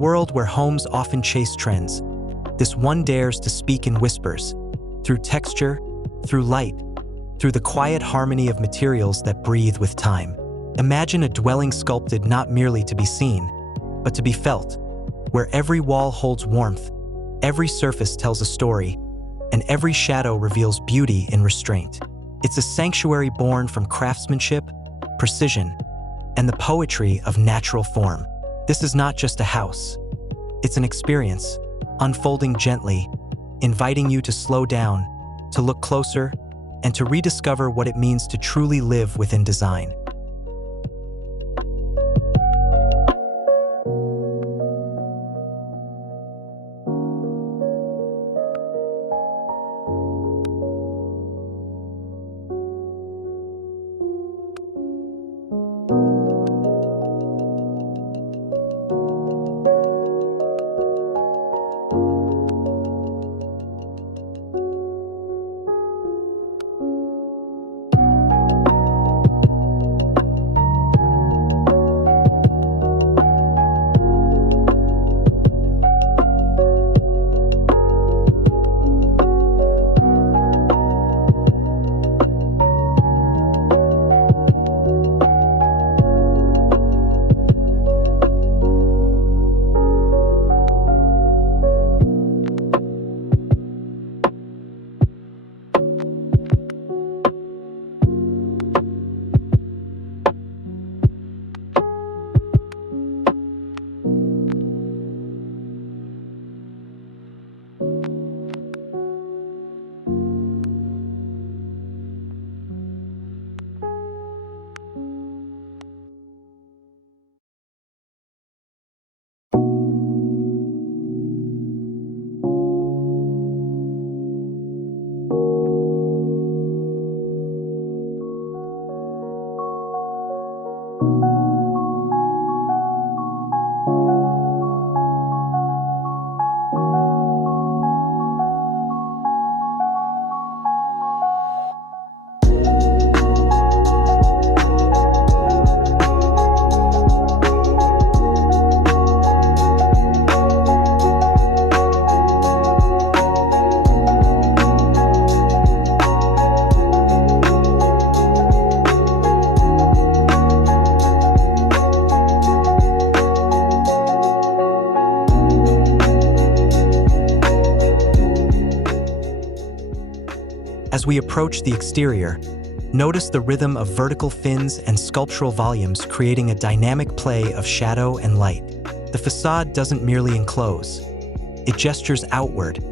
world where homes often chase trends, this one dares to speak in whispers, through texture, through light, through the quiet harmony of materials that breathe with time. Imagine a dwelling sculpted not merely to be seen, but to be felt, where every wall holds warmth, every surface tells a story, and every shadow reveals beauty in restraint. It's a sanctuary born from craftsmanship, precision, and the poetry of natural form. This is not just a house. It's an experience, unfolding gently, inviting you to slow down, to look closer, and to rediscover what it means to truly live within design. As we approach the exterior, notice the rhythm of vertical fins and sculptural volumes creating a dynamic play of shadow and light. The façade doesn't merely enclose. It gestures outward,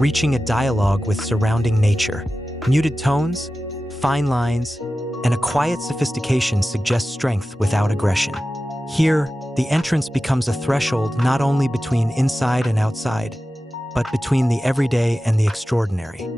reaching a dialogue with surrounding nature. Muted tones, fine lines, and a quiet sophistication suggest strength without aggression. Here, the entrance becomes a threshold not only between inside and outside, but between the everyday and the extraordinary.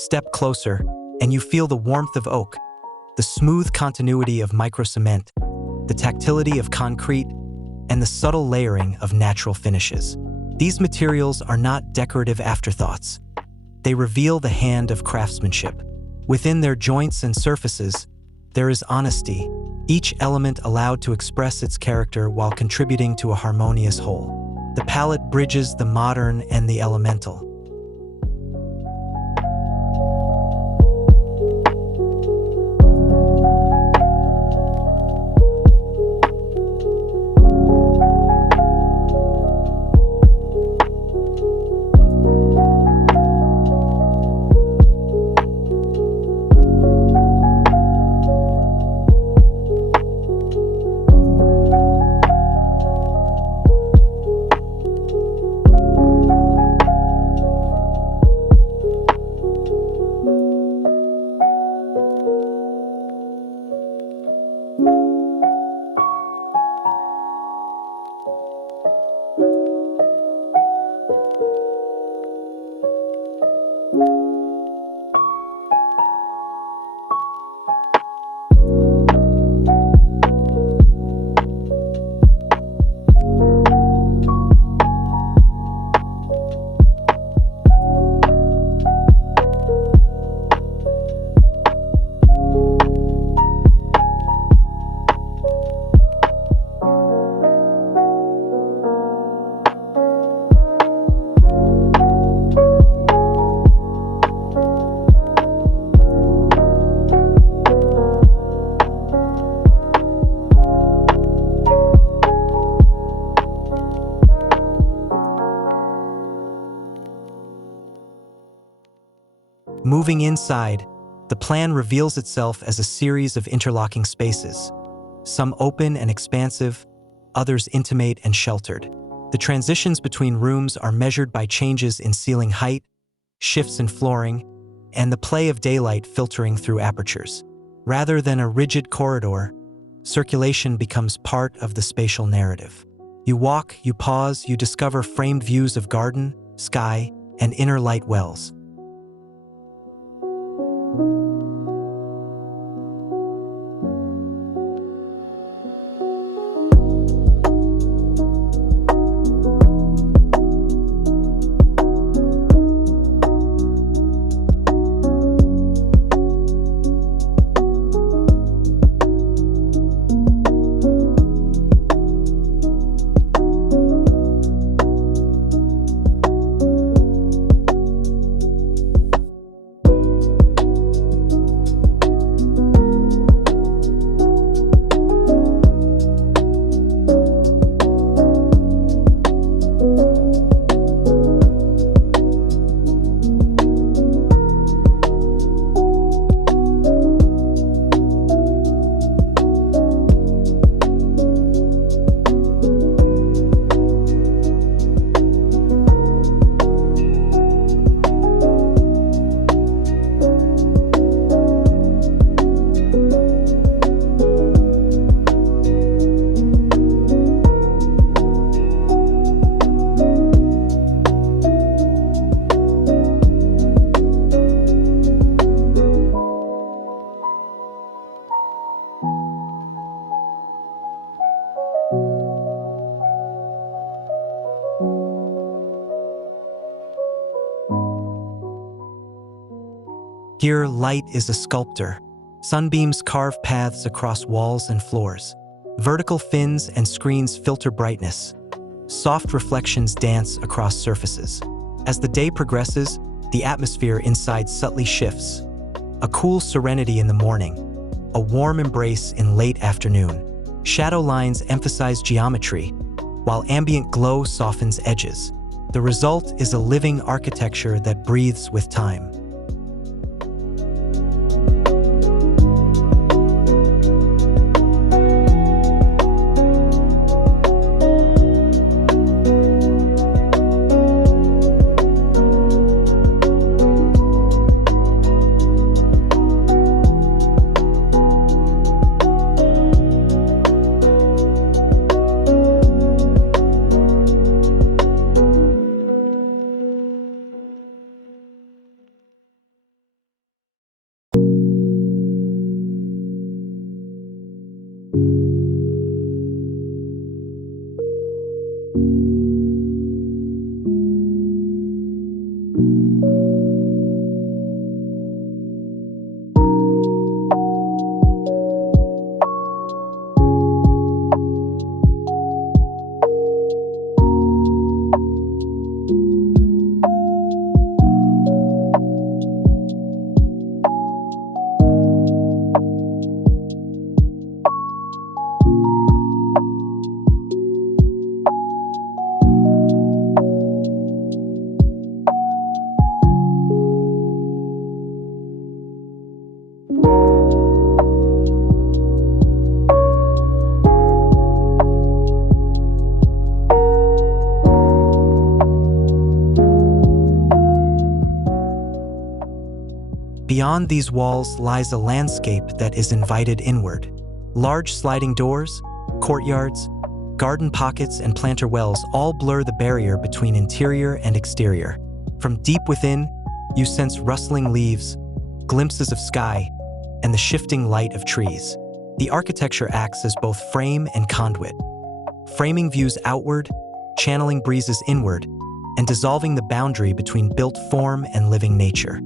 Step closer, and you feel the warmth of oak, the smooth continuity of micro-cement, the tactility of concrete, and the subtle layering of natural finishes. These materials are not decorative afterthoughts. They reveal the hand of craftsmanship. Within their joints and surfaces, there is honesty, each element allowed to express its character while contributing to a harmonious whole. The palette bridges the modern and the elemental. Moving inside, the plan reveals itself as a series of interlocking spaces, some open and expansive, others intimate and sheltered. The transitions between rooms are measured by changes in ceiling height, shifts in flooring, and the play of daylight filtering through apertures. Rather than a rigid corridor, circulation becomes part of the spatial narrative. You walk, you pause, you discover framed views of garden, sky, and inner light wells. Here, light is a sculptor. Sunbeams carve paths across walls and floors. Vertical fins and screens filter brightness. Soft reflections dance across surfaces. As the day progresses, the atmosphere inside subtly shifts. A cool serenity in the morning, a warm embrace in late afternoon. Shadow lines emphasize geometry, while ambient glow softens edges. The result is a living architecture that breathes with time. Beyond these walls lies a landscape that is invited inward. Large sliding doors, courtyards, garden pockets, and planter wells all blur the barrier between interior and exterior. From deep within, you sense rustling leaves, glimpses of sky, and the shifting light of trees. The architecture acts as both frame and conduit, framing views outward, channeling breezes inward, and dissolving the boundary between built form and living nature.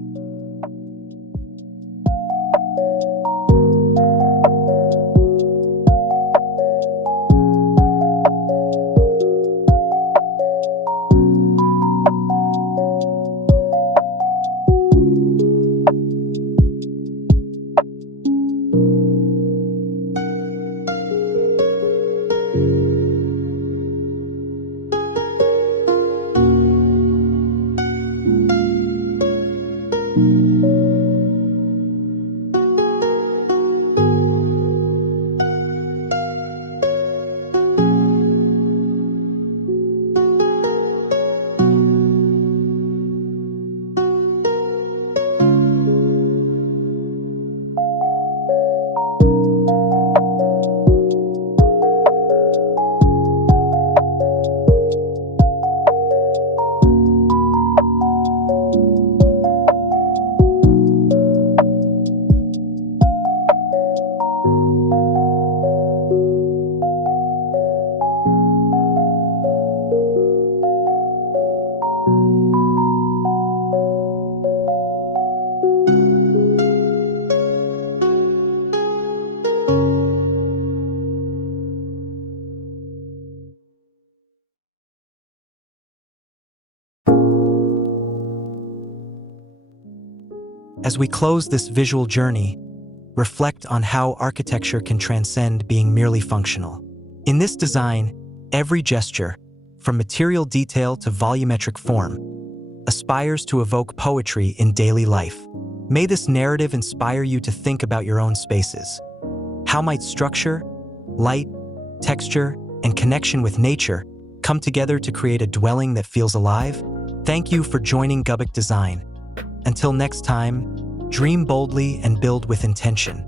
As we close this visual journey, reflect on how architecture can transcend being merely functional. In this design, every gesture, from material detail to volumetric form, aspires to evoke poetry in daily life. May this narrative inspire you to think about your own spaces. How might structure, light, texture, and connection with nature come together to create a dwelling that feels alive? Thank you for joining Gubic Design. Until next time, dream boldly and build with intention.